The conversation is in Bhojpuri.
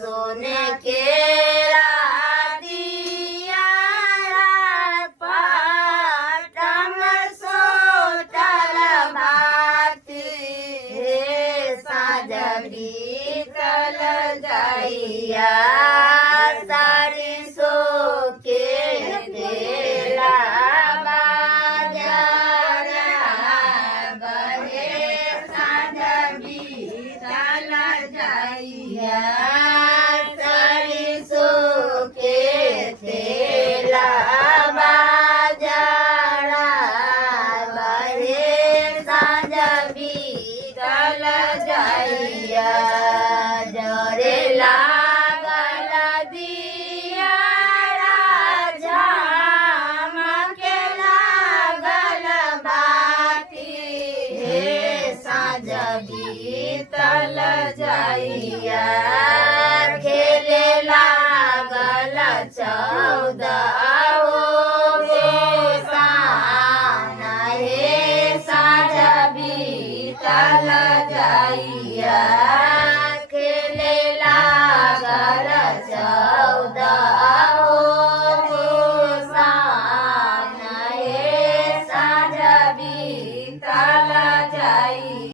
सोने के दिया पाटम सोटल भाती हे साँझ बीतल जाइया साड़ी सो के तेरा बाजार बहे साँझ बीतल जाइया साड़ी सो के तेरा बाजार बहे साँझ बीतल जाइया जरे लागल दिया झमके लागल बाती हे साँझ बीतल जाइया खेले लागल 14 बेसान हे साँझ बीतल जाइया